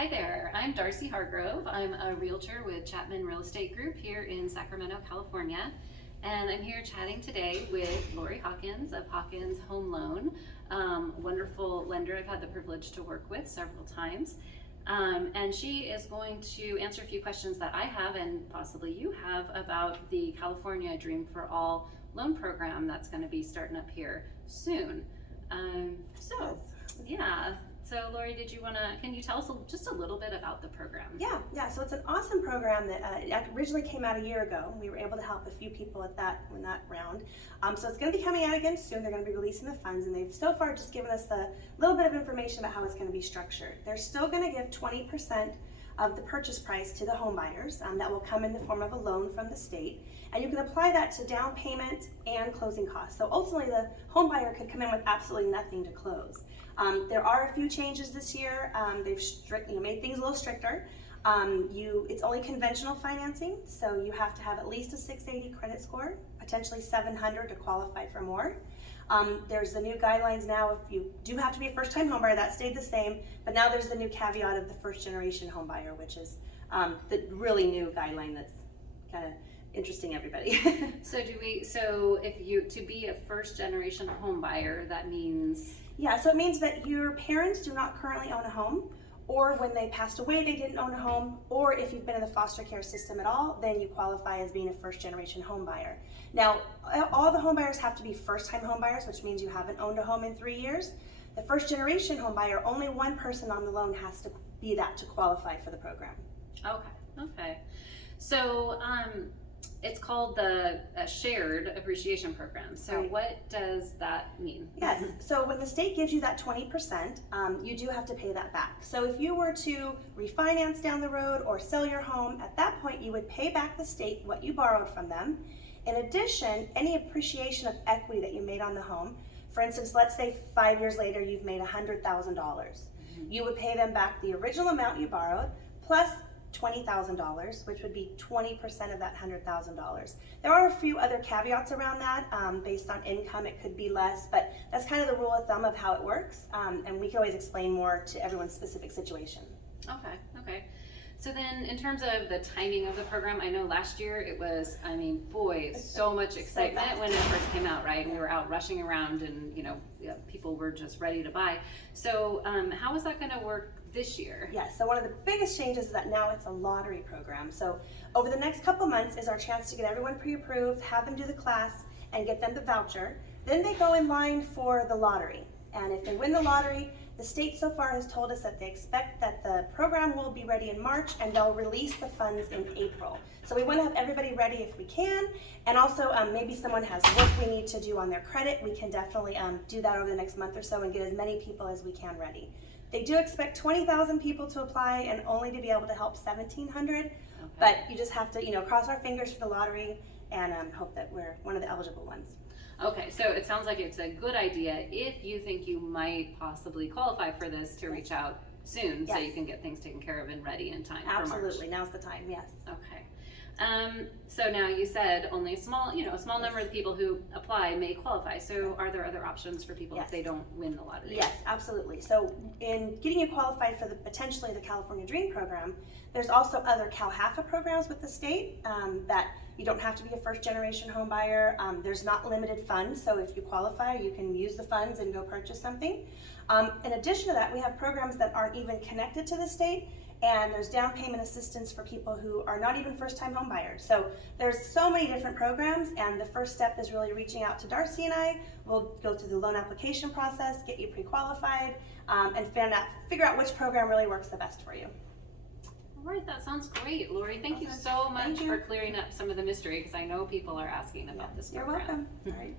Hi there, I'm Darcy Hargrove. I'm a realtor with Chapman Real Estate Group here in Sacramento, California. And I'm here chatting today with Lori Hawkins of Hawkins Home Loan, wonderful lender I've had the privilege to work with several times. And she is going to answer a few questions that I have and possibly you have about the California Dream for All loan program that's going to be starting up here soon. So Lori, can you tell us just a little bit about the program? Yeah. So it's an awesome program that it originally came out a year ago. We were able to help a few people in that round. So it's going to be coming out again soon. They're going to be releasing the funds, and they've so far just given us a little bit of information about how it's going to be structured. They're still going to give 20% of the purchase price to the home buyers. That will come in the form of a loan from the state, and you can apply that to down payment and closing costs. So ultimately, the home buyer could come in with absolutely nothing to close. There are a few changes this year. They've made things a little stricter. It's only conventional financing, so you have to have at least a 680 credit score, potentially 700 to qualify for more. There's the new guidelines now. If you do have to be a first-time homebuyer, that stayed the same, but now there's the new caveat of the first-generation homebuyer, which is the really new guideline that's kind of interesting everybody. So to be a first-generation homebuyer, that means? Yeah, so it means that your parents do not currently own a home, or when they passed away they didn't own a home, or if you've been in the foster care system at all, then you qualify as being a first-generation home buyer. Now, all the home buyers have to be first-time home buyers, which means you haven't owned a home in 3 years. The first-generation home buyer, only one person on the loan has to be that to qualify for the program. Okay. So it's called the Shared Appreciation Program. So Right. What does that mean? Yes, so when the state gives you that 20%, you do have to pay that back. So if you were to refinance down the road or sell your home, at that point you would pay back the state what you borrowed from them. In addition, any appreciation of equity that you made on the home, for instance, let's say 5 years later you've made $100,000. You would pay them back the original amount you borrowed plus $20,000, which would be 20% of that $100,000. There are a few other caveats around that. Based on income, it could be less, but that's kind of the rule of thumb of how it works. And we can always explain more to everyone's specific situation. Okay. So then in terms of the timing of the program, I know last year it was, so much excitement when it first came out, right? We were out rushing around and, people were just ready to buy. So how is that going to work this year? Yes, so one of the biggest changes is that now it's a lottery program. So over the next couple months is our chance to get everyone pre-approved, have them do the class, and get them the voucher. Then they go in line for the lottery. And if they win the lottery, the state so far has told us that they expect that the program will be ready in March and they'll release the funds in April. So we want to have everybody ready if we can, and also maybe someone has work we need to do on their credit. We can definitely do that over the next month or so and get as many people as we can ready. They do expect 20,000 people to apply and only to be able to help 1,700, but you just have to cross our fingers for the lottery and hope that we're one of the eligible ones. Okay, so it sounds like it's a good idea if you think you might possibly qualify for this to reach out soon so you can get things taken care of and ready in time for March. Absolutely, now's the time, yes. Okay. So now you said only a small number of people who apply may qualify. So are there other options for people if they don't win the lottery? Yes, absolutely. So in getting you qualified for potentially the California Dream program, there's also other CalHAFA programs with the state that you don't have to be a first-generation home buyer. There's not limited funds, so if you qualify, you can use the funds and go purchase something. In addition to that, we have programs that aren't even connected to the state, and there's down payment assistance for people who are not even first-time home buyers. So there's so many different programs, and the first step is really reaching out to Darcy and I. We'll go through the loan application process, get you pre-qualified, and figure out which program really works the best for you. All right, that sounds great. Lori, thank you so much for clearing up some of the mystery, because I know people are asking about this program. You're welcome. All right.